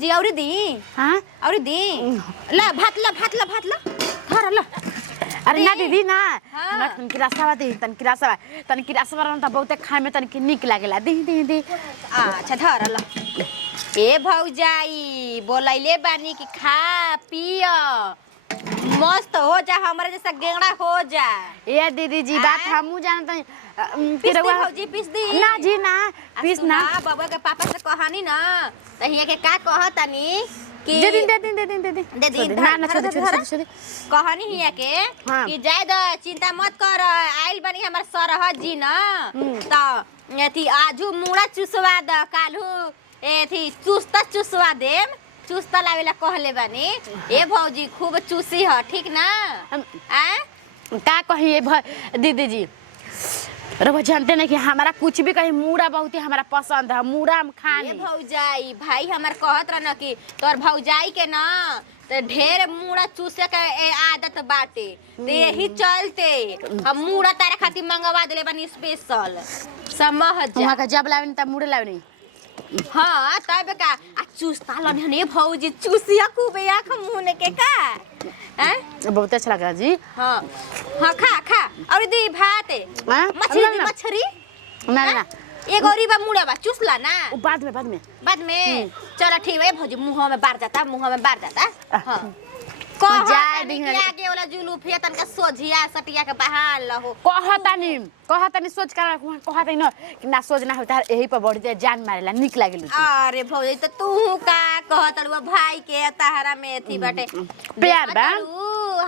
जी और दी हाँ और दी ला भात ला धर ला। अरे ना दीदी ना हाँ। हमरा तनकी रसवा दे तनकी रसवा रहन त बहुते खाए में तनकी निक लागेला दी दी दी अच्छा धर ला। ए भौजाई बोलैले बानी कि खा पिय मस्त हो जा हमारे जैसा गेंगड़ा हो जा। ए दीदी जी बात हमू जानत पिस दी भौजी पिस दी ना जी ना पिस ना बाबा के पापा से कहानी ना तहिया के का कहतानी कि दे दिन ना ना छोड़ कहानी हिया के हाँ। कि जाय द चिंता मत कर आइल बनी हमर सरहद जी ना त एथी आजू मुड़ा चुसवा द कालू एथी चुसवा देम चुस्ता लावेला कहले बानी। ए भौजी खूब चूसी ह ठीक ना आ का कहिए दीदी जी रवा जानते नहीं कि हमारा कुछ भी कहीं मूड़ा बहुत ही हमारा पसंद है मूड़ा हम खाने। ए भौजाई भाई हमार कहत रह न कि तोर भौजाई के ना तो ढेर मूड़ा चूसे के आदत बाटे ते यही चलते हम मूड़ा तारे खातिर मंगवा देले बानी स्पेशल समझ जा। वहां का जब लावे तब मूड़े लावे हाँ तब का आ चूसता लने भौजी चूसिया खूबे आंख मुंह के का हैं बहुत अच्छा लगा जी। हाँ हाँ खा और दी भात मछली ना ना एगो रिबा मुड़ा बा चुसला ना बाद में चलो ठीक है भौजी मुंह में बार जाता हाँ जाए आगे वाला जुलूफिया तनका सोझिया सटिया के बहाल लहो कहतानी सोच कर कहतानी न कि ना सोच ना होता यही पर बढ़ते जान मारेला निक लागेल। अरे भौजी तो तू का कहतलुआ भाई के तहरा में एथी बाटे प्यार बा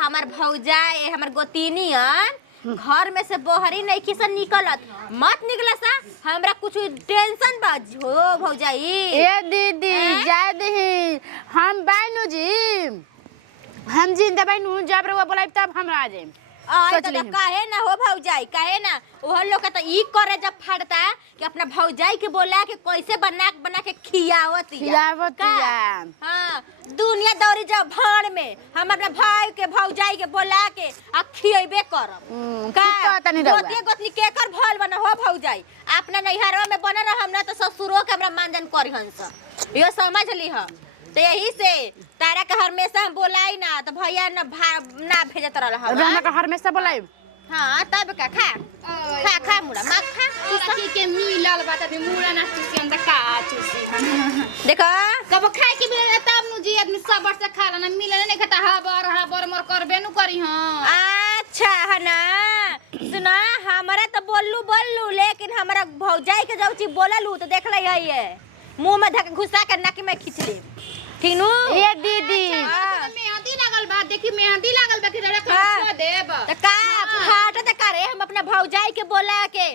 हमर भौजाई हमर गोतिनियन घर में से बहरी नहीं किसन निकलत मत निकला सा हमरा कुछ टेंशन बा हो भौजाई। ए दीदी जाए दही हम बाइनु जी हम जिंदा बाइनु जब रे बोलाई तब हम आ जाए सोच ले काहे ना हो भौजाई काहे ना ओह लोग के तो ई करे जब फाड़ता कि अपना भौजाई के बोला के कैसे बना के खियावत हां दुनिया दौरी जब भाड़ में हम अपना भाई के भौजाई के बोला के आ खियबे करब का गोतनी के कर भल बना हो भौजाई अपना नैहरवा में बना रह हम ना तो ससुरो के हमरा मानजन करिहन स यो समझ ली ह तो यही से तारा के हमेशा हम बोलाई ना तो भैया ना भेजत रहल हमरा के हमेशा बोलाई। हां तब का खा मुड़ा मा खा चूसी के मिलल बात अभी मुड़ा ना चूसी अंदर का चूसी देखो कब खाए के मिले तब नु जी आदमी सबर से खा लेना मिले नहीं खाता हबर मर करबे नु करी हां। अच्छा है ना सुना हमारा तो बोललू लेकिन हमारा भौजाई के जब चीज बोललू तो देख ले है मुंह में धक घुसा के नाक में खींच ले ठीक नु। ए दीदी मेहंदी लागल बा देखी मेहंदी लागल बा कि रे खा देब त का फाट त करे हम अपना भौजाई के बोला के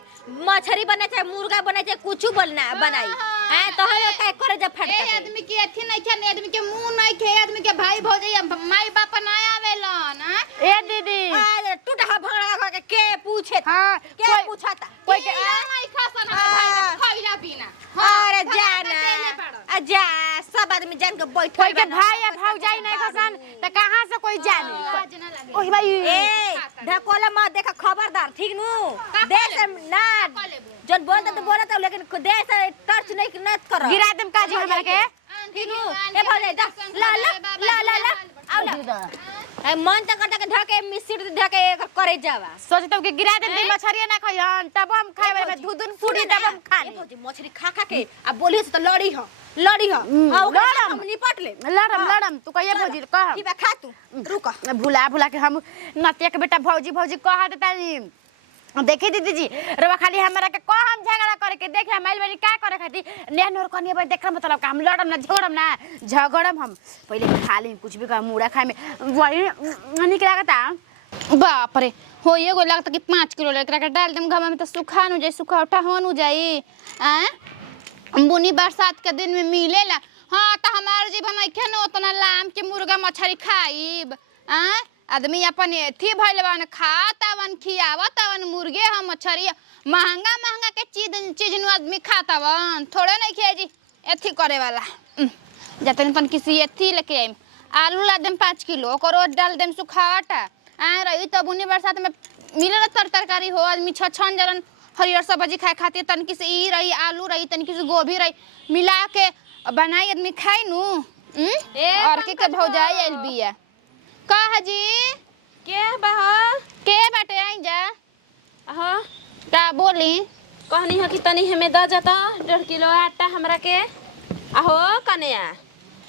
मछली बने चाहे मुर्गा बने चाहे कुछ बनाई हैं तो हम का करे जब फट ए आदमी के अथी नहीं खाने आदमी के मुंह नहीं खे आदमी के भाई भौजाई माई बाप ना आवेलन हां। ए दीदी अरे टूटा भंगड़ा के पूछे हां के पूछता कोई के नहीं खासन भाई खइला बिना अरे जाना जा सब आदमी जान के बैठ कोई के भाई या भौजाई नहीं खसन त कहां से कोई जाने ओही भाई ए ढकोला मत देखा खबरदार ठीक नु देश ना जन बोलता तो बोलता लेकिन देश टच नहीं न कर गिरा देम काजी हमरा के ठीक नु ए भौजाई ला आउला ए मन त करता के ढके मिसिर ढके करे जावा सोचतौ कि गिरा देम दी मछरिया ना खइहन तब हम खाए में धुधुन पूरी तब हम खानी भौजी मछली खा के आ बोली से तो लड़ी ह हां हम निपट ले लड़म तू कहिए भौजी कह ठीक बा खा तू रुक भुला के हम नतिया के बेटा भौजी कह देता देखी दीदी जी रवा खाली हमरा के कह हम झगड़ा करे के देखे माइल बनी का करे खाती नेहनोर कनिया बा देख मतलब का हम लड़म ना झगड़म हम पहले खाली कुछ भी का मुड़ा खाए में वही निक लागता बाप रे हो ये गो लगता कि 5 किलो एकरा के डाल देम घमा में तो सुखा नु जाई सुखौटा हो नु जाई बुनी बरसात के दिन में मिलेला। हां त हमार जीवन नइखे न उतना लाम के मुर्गा मछली खाइब आदमी अपन एथी भइल बान खातावन खियावतवन मुर्गे हम मछली महंगा के चीज नु आदमी खातावन थोड़े नहीं खे जी एथी करे वाला जतन तन किसी एथी लेके आइम आलू ला देम 5 किलो ओकरो डाल देम सुखाटा रही त बुनी बरसात में मिलेला तरकारी हो आदमी छछन जरन हरियर सब्जी खाए खातिर तन किसी ई रही आलू रही तन किसी गोभी रही मिला के बनाई आदमी खाई नु और के भौजाई आइल बिया कह जी के बह के बाटे आई जा हां का बोली कहनी है कि तनी हमें द जाता 1.5 किलो आटा हमरा के आहो कन्या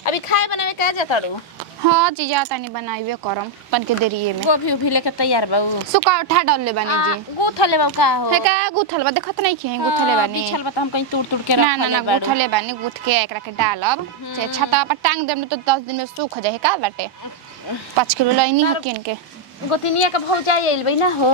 अभी खाए बनावे कह जाता रू हाँ जी जाता नहीं बनाइबे करम तन के देरिए में गोभी उभी लेके तैयार बाऊ सुका उठा डाल ले बानी जी गूथले बाऊ का हो है का गुथल बा देखत नहीं खे गुथले बानी बिछल बता हम कहीं तोड़ के ना ना ना गुथले बानी गुथ के एकरा के डालब से छता पर टांग देम तो 10 दिन में सूख जाए का बाटे 5 किलो लईनी है किन के गोतिनिया के भौजाई आइल बई ना हो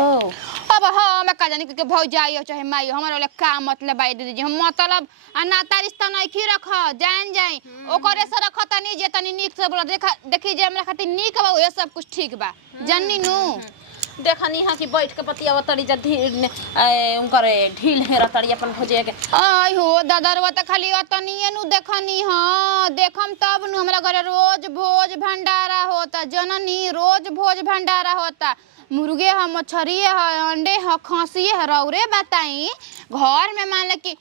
अब हाँ मैं का जानी के भौजाई हो चाहे माई हमारे वाला का मतलब बाई दीदी जी हम मतलब नाता रिश्ता नहीं खी रख जान जाई ओकरे से रख तनी जे तनी नीक से बोला देखी जे हमरा खातिर नीक बा ये सब कुछ ठीक बा जन्नी नु देखनी है कि बैठ के पतिया तड़ी जदी उनकर ढील हेर तड़ी अपन भौजाई के आई हो दादरवा त खाली अतनिए नु देखनी हां देखम तब नु हमरा घरे रोज भोज भंडारा होता जननी रोज भोज भंडारा होता मुर्गे है मछरी है अंडे है खसी है रौरे बताई घर में मान ले कि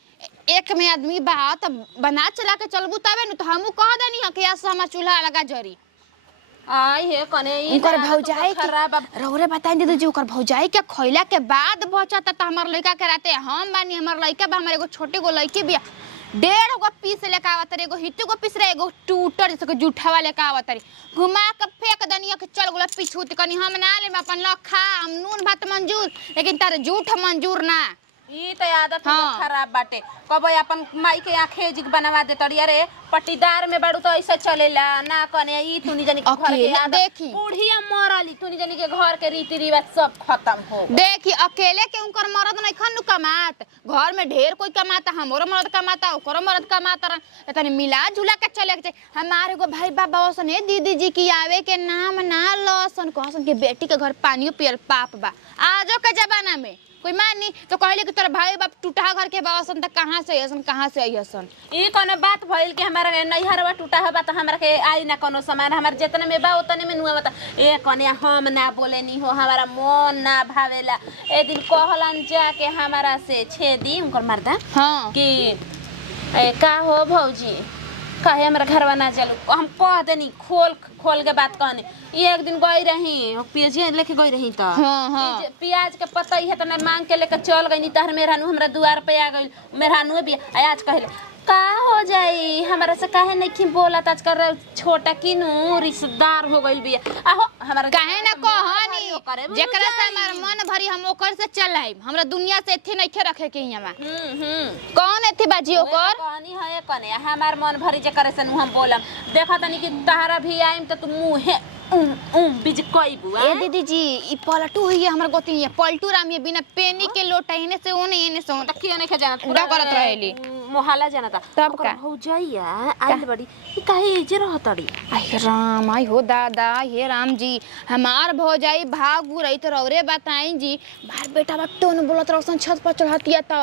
एक में आदमी बात बना चला के चलबू तबे नु तो हमहू कह देनी है कि ऐसा हम चूल्हा लगा जरी आई हे कने उनकर भौजाई खराब रौरे बताई दीदी जी उनकर भौजाई के खइला के बाद बचत त हमर लइका के राते हम बानी हमर लइका बा हमर एगो छोटे गो लइकी बिया 1.5 गो पीस लेके आवत रे एगो हिट्टी गो पीस रे एगो टूटर जैसे जुठा वाले का आवत रे घुमा के फेंक दनिया के चल गोला पिछूत कनी हम ना ले अपन लखा हम नून भात मंजूर लेकिन तार झूठ मंजूर ना ई त आदत खराब बाटे कबे अपन माई के आंखें जिग बनवा दे तड़ी अरे पट्टीदार में बड़ू तो ऐसे चलेला ना कने ई तुनी जनी के घर के देखी बूढ़िया मरली तुनी जनी के घर के रीति रिवाज सब खत्म हो देखी अकेले के उनकर मर्द नहीं खनु कमात घर में ढेर कोई कमाता हमरो मर्द कमाता ओकरो मर्द कमाता तनी मिला जुला के चले के हमारे को भाई बाबा ओसन दीदी जी की आवे के नाम ना लसन कहसन के बेटी के घर पानियो पियल पाप बा आजो के जमाना में कोई मानी तो कहले कि तोर भाई बाप टूटा घर के बासन त कहां से अइसन कहां से अइसन ई कोनो बात भइल के हमारा नैहरवा टूटा हबा त हमरा के आई ना कोनो सामान हमर जेतने में बा ओतने में नुआ बता ए कन्या हम ना बोलेनी हो हमारा मन ना भावेला ए दिन कहलन जाके हमारा से छेदी उनकर मर्दा हां कि का हो भौजी कहे हमरा घरवा ना चलू हम कह देनी खोल के बात कहनी एक दिन गई रही प्याज लेके गई रही तो प्याज के पता ही है तो मांग के लेकर चल गई तहर मेहरानू हमरा दुआर पे आ गई मेहरानू भी आज कहले का हो जाई हमरा से काहे नहीं की बोलत आजकल छोटा किनु रिश्तेदार हो गइल बिया आहो हमरा काहे ना कहनी जेकरा से हमर मन भरी हम ओकर से चलाई हमरा दुनिया से एथी नहीं खे रखे के हियामा कौन एथी बाजी ओकर कहनी है कने हमार मन भरी जेकरा से हम बोलम देखा तनी कि तहरा भी आइम त तू मुंह बीज कोई बुआ ए दीदी जी ई पलटू है हमर गोती है पलटू राम ये बिना पेनी के लोटा इने से ओने से त कियो नहीं के जाना पूरा करत रहेली मोहल्ला जानता तब का हो जाइया आइल बड़ी ई काहे जे रहतड़ी आई राम आई हो दादा हे राम जी हमार भौजाई भाग रही तो रौरे बताई जी बाहर बेटा बा टोन बोलत रौसन छत पर चढ़तिया त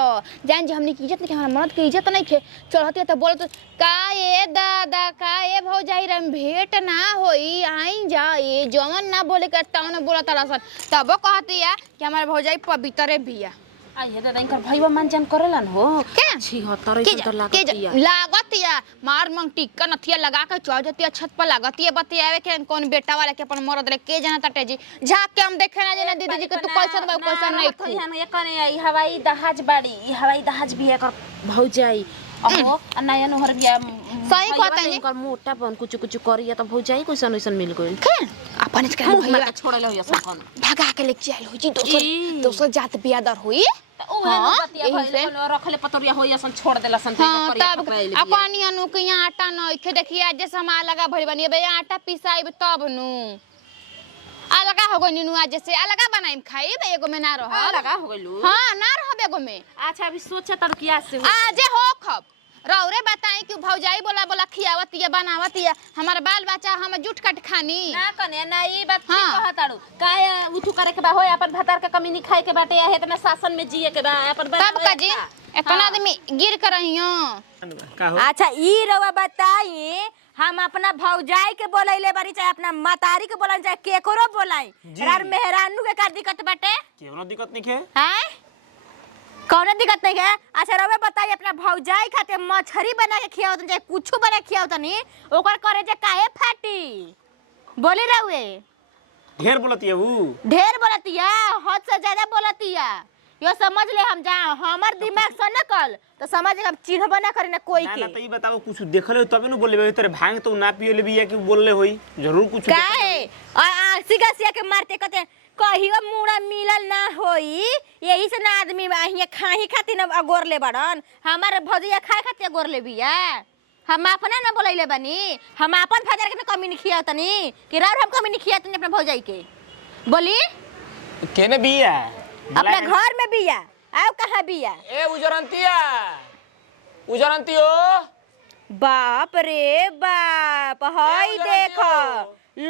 जान जी हमनी की इज्जत नहीं हमरा मर्द की इज्जत नहीं खे चढ़तिया त बोलत का ए दादा का ए भौजाई रम भेट ना होई आई जा ए जवन ना बोले के तावन बोलत रौसन तब कहतिया कि हमार भौजाई पवित्र बिया आई हे दादा इनकर भईवा मन जान करलन हो के 76 सुंदर लागतिया लागतिया मार मंग टिक्का नथिया लगा के चढ़ जतिया छत पर लागतिया बतियावे के कौन बेटा वाला के अपन मर्द रे के जाना टटे जी झाक के हम देखे ना जना दीदी जी के तू कैसन बा कैसन नहीं खु हम एकने आई हवाई जहाज बाड़ी ई हवाई जहाज भी एकर भौजाई अहो नया नहर बिया सही कहता है इनकर मोटा बन कुछ कुछ करिया त भौजाई कैसन वैसन मिल गइल के अपन इसके भैया के छोड़ले होय सब भगा के लेके आइल हो जी दोसर जात बियादर होई रखले पतोरिया होयसन छोड़ देलसन अपनी अनु के यहाँ आटा नइखे देखिए जैसे हम लगा भरी बनी बे आटा पिसाइब तब नु अलगा हो गई नु आज से अलगा बनाइम खाइब एगो में ना रह अलगा हो गइलू हां ना रहब एगो में अच्छा अभी सोचे तर किया से आज हो खब रौरे बताई कि भौजाई बोला बोला खियावतिया बनावतिया हमार बाल बच्चा हम जुट काट खानी ना कने ना ई बात कहताड़ू काहे उठू करे के बा होय अपन भतार के कमी नहीं खाए के बाटे है इतना शासन में जिए के बा अपन तब का जी इतना आदमी गिर कर रहियो अच्छा ई रवा बताई हम अपना भौजाई के बोलैले बारी चाहे अपना मातारी के बोलाई चाहे केकरो बोलाई यार मेहरानू के का दिक्कत बाटे केवनो दिक्कत नहीं है हैं कौनो दिक्कत नहीं है। अच्छा रउआ बताइए अपना भौजाई खातिर मछरी बना के खियाओ तनी चाहे कुछ बना के खियाओ तनी ओकर करे जे काहे फाटी बोली रउए। ढेर बोलती है वो, ढेर बोलतिया, हद से ज्यादा बोलतिया। यो समझ ले हम जा हमर दिमाग से न कल तो समझ ले हम चिन्ह बना करे ना कोई के। ना तो ये बताओ कुछ देखले तबे न बोले तेरे भांग तो ना पिए ले बिया कि बोलले होई जरूर कुछ काहे और आसिका सिया के मारते कहते कहियो मुड़ा मिलल ना होई यही से ना आदमी अहिया खाही खातिर न अगोर ले बड़न। हमार भौजिया खाए खातिर अगोर ले बिया। हम अपना ना बोलैले बनी, हम अपन फजर के ना कमी नहीं खिया तनी कि रार हम कमी नहीं खिया तनी अपना भौजाई के। बोली केने बिया अपने घर में बिया आओ कहां बिया। ए उजरंतियो बाप रे बाप हई देखो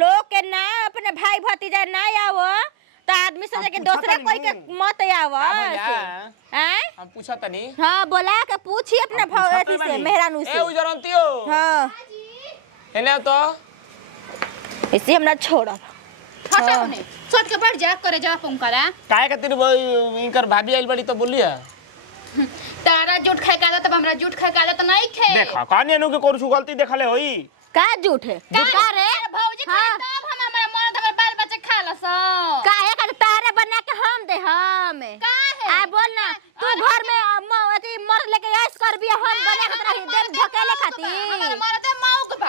लोग के ना अपने भाई भतीजा ना आवो तो आदमी सोचे के दूसरा कोई के मत आवो हैं। हम पूछा तनी। हां बोला के पूछी अपने भौजी से मेहरानू से। ए उजरंतियो हां एने तो इसी हम ना छोड़ब। हटा होने सोच के बैठ जा करे जा पंकरा काहे खातिर इनकर भाभी आइल बड़ी तो बोलिया तारा झूठ खाए का तब हमरा झूठ खाए का तो नहीं खे। देखा काने नु के कोरछु गलती देखले होई का झूठ है का रे भौजी खाए तब हम हमरा मन हमर बाल बच्चा खा लस काहे का तारे बना के हम दे हम काहे आ बोल ना तू घर में अति मर लेके ऐश कर भी हम बना के रही देन धकेले खाती हमर मरते मौक बा।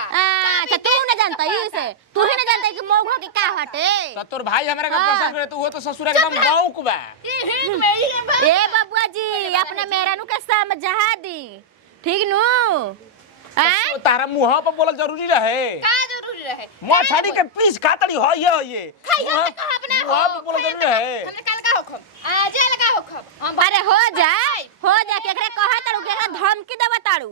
अच्छा तू न जानता ई से तू ही न जानता कि मौग के का हटे। तो तोर भाई हमरा का पसंद करे तो वो तो ससुर एकदम गौक बा। ई हिंद में ई ए बबुआ जी अपने मेहरानू के समझा दी ठीक नु तो तारा मुंह पर बोलल जरूरी रहे का जरूरी रहे मछली के पीस खातड़ी हो ये खाइयो त कहां अपना मुंह पर बोलल जरूरी रहे। हमने कल का होखम आज लगा होखम हम अरे हो जा केकरा कहा तारू केकरा धमकी देबा तारू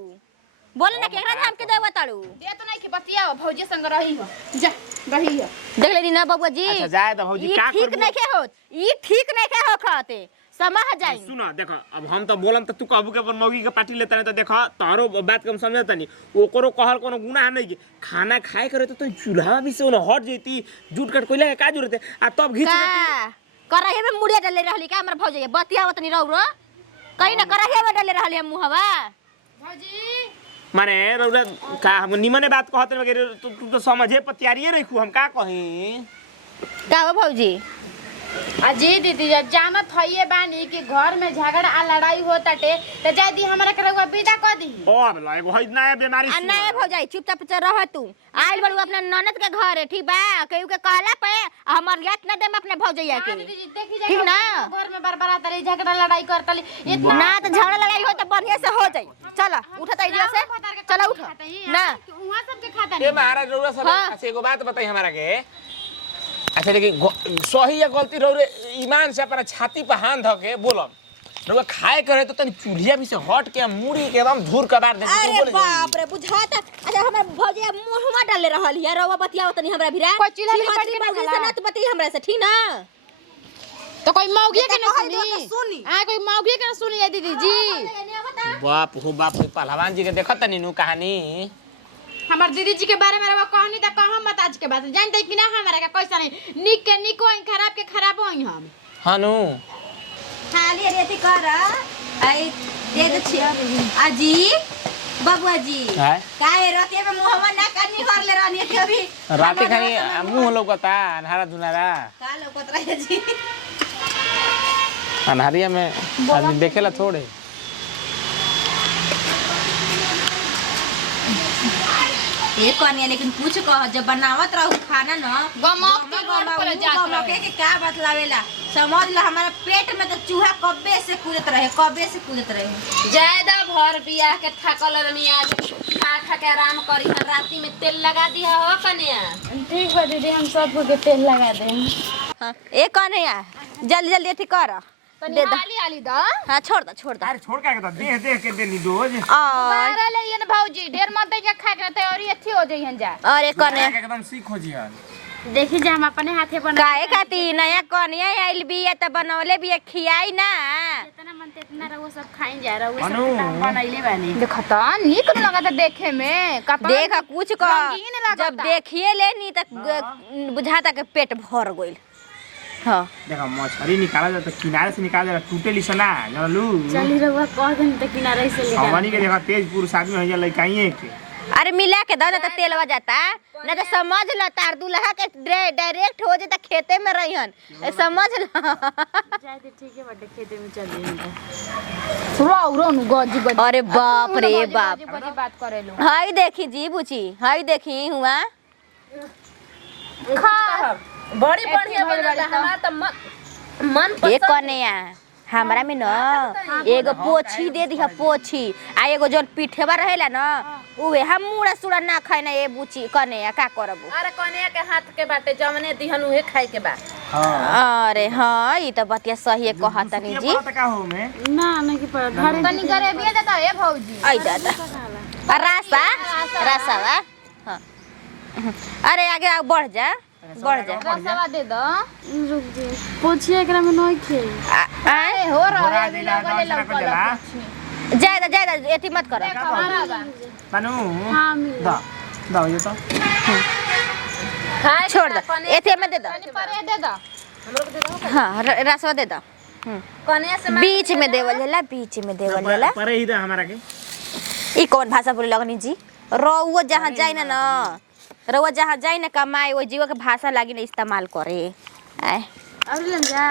बोल ना केकरा धमकी देबा तारू दे तो नहीं कि बतिया भौजी संग रही हो जा रही हो देख लेनी ना बबुआ जी। अच्छा जाए तो भौजी का ठीक नहीं के होत ई ठीक नहीं के होखते समझ जाई। सुना देखो अब हम तो बोलम तो तू कहबू के अपन मौगी के पार्टी लेता नहीं तो देखो तारो बात के हम समझता नहीं ओकरो कहल कोनो गुनाह नहीं के खाना खाए करे तो चूल्हा भी से ओने हट जैती जूट कट कोइला के का जरूरत है आ तब घीच का करहे में मुड़िया डाले रहली का हमर भौजी बतियावत नहीं रहू रो कहीं ना करहे में डाले रहली हम मुहवा भौजी माने रउरा का हम निमने बात कहत वगैरह तू तो समझे पतियारिए रखू हम का कहीं का हो भौजी। अजी दीदी जानत हइए बानी कि घर में झगड़ा आ लड़ाई होताटे त जदी हमरा के रउआ विदा क दी। अब लागो है नया बीमारी आ नया भौजाई चुपचाप रह तू आइल बड़ू अपना ननद के घर है ठीक बा केहू के कहला पे हमर याद न देम अपने भौजैया के दीदी देखी ठीक ना घर में बरबरा तले झगड़ा लड़ाई करतली इतना ना तो झगड़ा लड़ाई हो तो बढ़िया से हो जाई। चला उठत आइडिया से चला उठ ना उहा सब के खाता ए महाराज रउरा सब अच्छा एगो बात बताई हमरा के। अच्छा देखिए सही या गलती रउरे ईमान से अपना छाती पे हाथ धऽ के बोलम रउरा खाए करे तो तनी चूल्हिया भी से हट के मुड़ी के एकदम धूर कबार दे अरे बाप रे बुझाता। अच्छा हमर भौजैया मुंहवा डाले रहल है रवा बतियाओ तनी हमरा भिरा कोई चूल्हा नहीं पड़ के भौजी से ना तो बतिया हमरा से ठीक ना तो कोई मौगी के ना सुनी सुनी आ कोई मौगी के ना सुनी है दीदी जी। बाप हो बाप रे पहलवान जी के देखत तनी नु कहानी हमार दीदी जी के बारे में रवा कहनी त कहां मत आज के बात जानते कि ना हमरा का कैसा नहीं निक के निक होई खराब के खराब होई हम हानु खाली रेती कर आई दे दे छिया आजी बबुआ जी हाय काहे राते में मुंहवा ना करनी कर ले रहनी है अभी राती खानी मुंह लौकता अन्हारा दुनारा का लौकत रहे जी अन्हारिया में आदमी देखेला थोड़े ये कनिया लेकिन कुछ कह जब बनावत रहू खाना न गमक के घर पर जात गमक के का बतलावेला समझ ला हमारा पेट में तो चूहा कब्बे से कूदत रहे ज्यादा भर बियाह के थकल रहनी आज खा खा के आराम करी हर राती में तेल लगा दिया हो कन्या। ठीक बा दीदी हम सब के तेल लगा दे। हां ए कनिया जल्दी जल्दी ठीक कर तनी हाली हाली द हां छोड़ द अरे छोड़ के देख के देनी डोज और बारा ले ये भौजी ढेर मत दे के खा के तैयारी अच्छी हो जाई जा। अरे कनिया एकदम सीख हो जिया देखी जा हम अपने हाथे बना काहे खाती नया कनिया आइल बिया त बनौले बिया खियाई ना जितना मन ते इतना रहो सब खाई जा रहो अनु। सब बनैले बानी। देखता नीक लगता देखे में कपड़ा देखा कुछ कह रंगीन लागता। जब देखिए लेनी त बुझाता के पेट भर गइल हाँ देखो मछली निकाला जाता किनारे से निकाल जाता टूटे लिसो ना जानलू चली रहुआ कह दिन तक किनारे से लेकर हमनी के देखा तेज पुरुष आदमी हो जा लइकाइए के अरे मिला के दो ना तो तेलवा जाता ना तो समझ लो तार दूल्हा के डायरेक्ट हो जाता खेते में रहिहन समझ लो जाए तो ठीक है बटे खेते में चली रो नु गजी गजी अरे बाप रे बाप गजी बात करे लो हाय देखी जी बुची हाय देखी हुआ बड़ी बढ़िया बनल हमार त मन ये कन्या हमरा में न एगो पोछी दे दी पोछी आ एगो जोन पीठेवा रहेला न उहे हम मुड़ा सुड़ा ना खाए ना ये बुची कन्या का करबू अरे कन्या के हाथ के बाटे जमने दिहन उहे खाए के बा अरे हाँ ये तो बतिया सही कहतनी जी का हो में ना नहीं की पर धरे तनी गरीबिया देता ए भौजी आई दादा रासा रासावा हाँ अरे आगे आगे बढ़ जा रसवा दे दो रुक जे पूछिए एकरा में नहीं खे आए हो रहा है लगले लगले ज्यादा एती मत कर तनु हां मिल दा दा ये तो खाए छोड़ दो एती में दे दो तनी परे दे दो हमरो के दे दो हाँ रसवा दे दो कन्या से बीच में देवल जाला बीच में देवल जाला परे ही दे हमारा के ई कौन भाषा बोले लगनी जी रउआ जहाँ जाए ना रउआ जहाँ जाए ना कमाए वो जीवा के भाषा लागी ना इस्तेमाल करे आए अब ले जा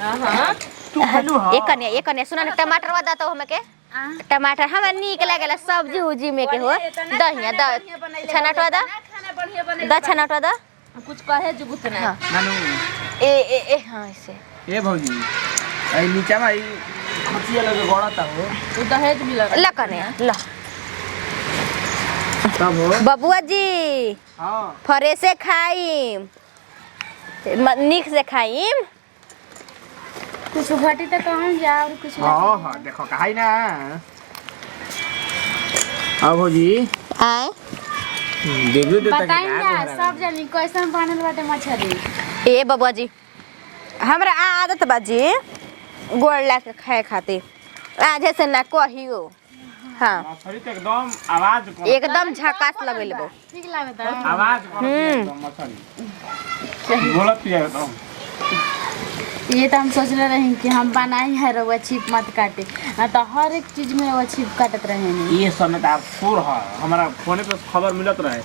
हां एक कन्या सुना ना टमाटर वादा तो हमें के टमाटर हमें नीक लागेला सब्जी उजी में के हो दहिया द छनाटवा दा खाना बढ़िया बने द छनाटवा दा कुछ कहे जुगुत ना नानू ए हां ऐसे ए भौजी आई नीचा भाई खुशिया लगे गोड़ाता हो तू दहेज भी लगा ला कन्या ला तब हो बबुआ जी हां फरे से खाइम निक से खाइम कुछ घटी तो कहां जा और कुछ हां हां देखो कहाई ना अब भौजी आए देखो तो बताई ना सब जानी कैसन बनल बाटे मछली ए बबुआ जी हमरा आदत बाजी गोड़ ला के खाए खातिर आज से ना कहियो हाँ मछली तो एकदम आवाज कर एकदम झकास लगेले बो ठीक लागता आवाज कर एकदम मछली बोलत पिया एकदम ये तो हम सोचले रही कि हम बनाई है रवा छिप मत काटे ना तो हर एक चीज में रवा छिप काटत रहे नहीं ये समय तो आप फूर है हमारा फोन पे खबर मिलत रहे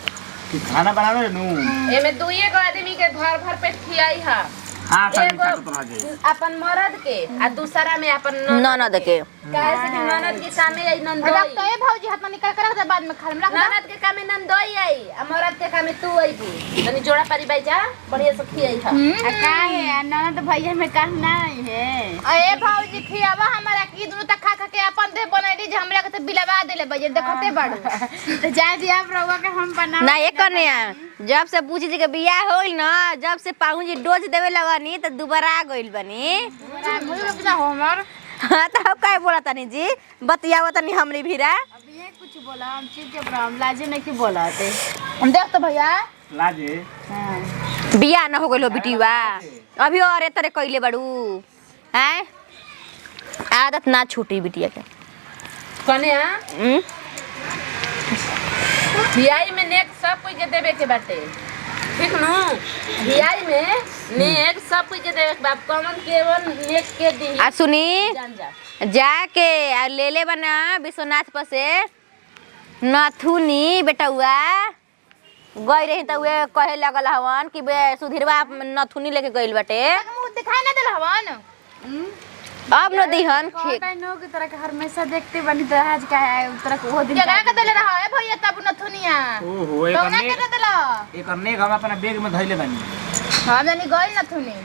कि खाना बनावे नु एमे दुइए गो आदमी के घर भर पेट खियाई हा हां सब एगो काटत रह जाई अपन मर्द के आ दूसरा में अपन ननद के काहे से कि ननद के सामने आई रख नंदोई तो ए भौजी हाथ में निकाल कर रख दे बाद में खा रख दो ननद के कामे नंदोई आई आ मर्द के कामे तू आई तनी जोड़ा पारी बाई जा बढ़िया से खियाई हा का है ननद भैया में का नहीं है ए भौजी खियावा हमरा की दुनु तक खा खा के अपन दे बनैली जे हमरा के तो बिलवा देले बजे देखते बाड़ू तो जा दिया रवा के हम बना ना ये कन्या जब से पूछी जी के बियाह होइल ना जब से पाऊ जी डोज देवे लगनी तो दोबारा आ गइल बनी रुक जा हमर हाँ तो अब काहे बोला तनी जी बतियावा तनी हमरी भीरा अभी ये कुछ बोला हम चीज के हम लाजे नहीं कि बोलाते हम देख तो भैया लाजे हां बियाह ना हो गइलो बिटिवा अभी और तरे कइले बड़ू हैं आदत ना छूटी बिटिया के कन्या हम्म? खियाई में नेक सब कोई के देवे के बाटे ठीक नु खियाई में नेक सब कोई के देवे के बाप कमन केवन नेक के दी आ सुनी जान जा जाके आ ले ले बना विश्वनाथ पर से नथुनी बेटौआ गई रही त उहे कहे लगल हवन कि बे सुधीरवा नथुनी लेके गइल बाटे मुंह दिखाई ना देल हवन अब न दिहन कहता नो की तरह के हमेशा देखते बनी तो आज का है तरह के वो दिन जगह के देले रहा है भैया तब नथुनिया ओहो तो ना के देला एक नेक हम अपना बैग में धइले बानी हम जानी गइल नथुनी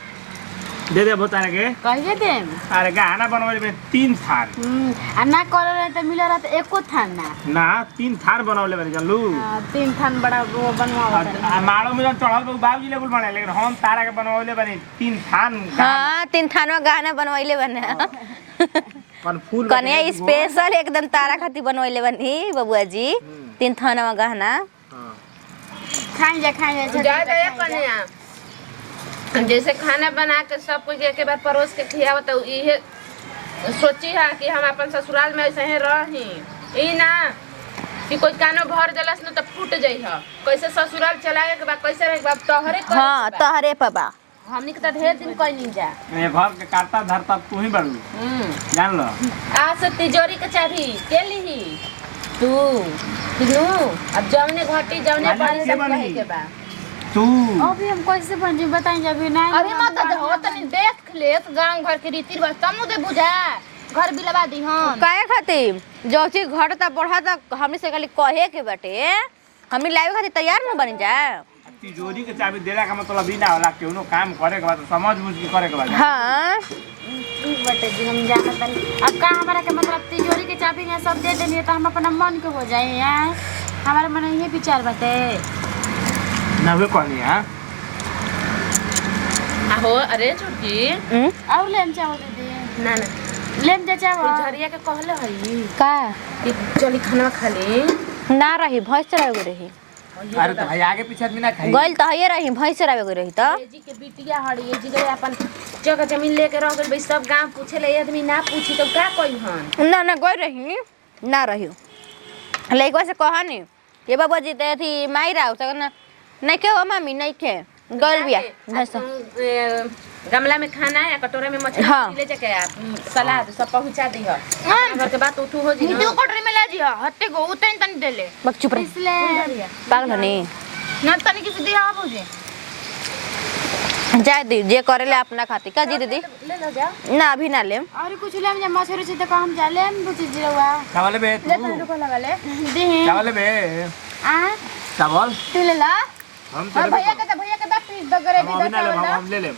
दे दे बता के कहिए दे अरे गाना बनवाले में 3 थार आ ना कर रहे तो मिल रहा तो एको थान ना ना 3 थार बनवाले बानी जानलू 3 थान बड़ा वो बनवा आ माड़ो में जब चढ़ल बा बाबूजी लेकुल बने लेकिन हम तारा के बनवाले बानी 3 थान हाँ 3 थानवा गाना बनवैले बने कौन फूल कन्या स्पेशल एकदम तारा खातिर बनवैले बनी बबुआ जी 3 थानवा गाना खाई जा जा जा कन्या जैसे खाना बना के सब कुछ एक बार परोस के खियाव तो इहे सोची है कि हम अपन ससुराल में ऐसे ही रही ई ना कि कोई कानो भर जलस न तो फूट जाइ ह कैसे ससुराल चलाए के बा कैसे रहे के बा तोहरे करे हाँ के बा। तहरे पबा हमनी के तो ढेर दिन कोई नहीं जा ये घर के काटा धरता तू ही बड़ू जान लो। आज से तिजोरी के चाबी के लीही तू किनु अब जवने घटी जवने पानी सब कहे के बा तू अभी हम कैसे बन जी बताई जब नहीं अरे मत हो तनी देख ले गांव घर के रीति रिवाज तब नु दे बुझा घर बिलवा दी हम काहे खातिर जो चीज घटता बढ़ता हमनी से खाली कहे के बाटे हमनी लाइव खातिर तैयार न बन जा। तिजोरी के चाबी देला का मतलब ई ना होला केनो काम करे के बाद समझ बुझ के करे के बाद। हाँ बटे जी हम जाना तनी अब का हमारा के मतलब तिजोरी के चाबी है सब दे देनी तो हम अपना मन के हो जाए हैं हमारे मन ये विचार बाटे ना वे कहनी हां आहो अरे छोटकी और लेम चावल दे दे ना ना लेम दे चावल झरिया के कहले हई का कि चली खाना खा ले ना रही भैंस चरावे के रही अरे तो भाई आगे पीछे आदमी ना खाई गइल त हइए रही भैंस चरावे के रही त ये जी के बिटिया हड़ी ये जी के अपन जगह जमीन लेके रह गइल बई सब गांव पूछे ले आदमी ना पूछी तो का कही हन ना ना गइल रही ना रही लइकवा से कहनी ये बाबा जी ते थी मायरा हो सकना नहीं के हो मामी नहीं के गइल बिया भैंस गमला में खाना है कटोरा में मछली हाँ। ले जाके सलाद सब पहुंचा दी है घर के बात उठू हो जी दो कोटरी में ला दिया हत्ते को उतन तन दे ले बक चुप रही इसलिए पागल हनी ना तनी किसी दिया आप मुझे जाए दी जे करेले अपना खाती का जी दीदी ले लो जा ना अभी ना लेम और कुछ लेम जा मछरी से तो हम जा लेम कुछ जीरवा चावल बे ले तनी रुको लगा ले दे चावल बे आ चावल तू ले ला हम और भैया के पीस बगरे भी अभी ना ले हम ले ले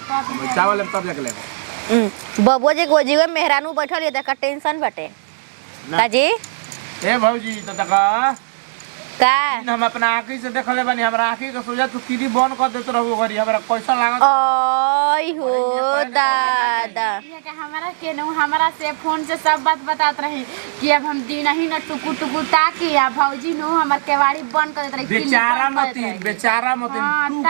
चावल हम तब जाके ले बबुआ जी को जीवे मेहरानू बैठल ये देखा टेंशन बटे का जी ए भौजी तो तका का हम अपना आंखी से देखले बानी हमरा आंखी के सोजा तू कीड़ी बंद कर देत रहू घरी हमरा कैसा लागत ओय हो दादा ये के हमारा के नु हमारा से फोन से सब बात बतात रही कि अब हम दिन ही न टुकु टुकु ताकि आ भौजी नु हमर केवाड़ी बंद कर देत रही बेचारा मती हाँ, तू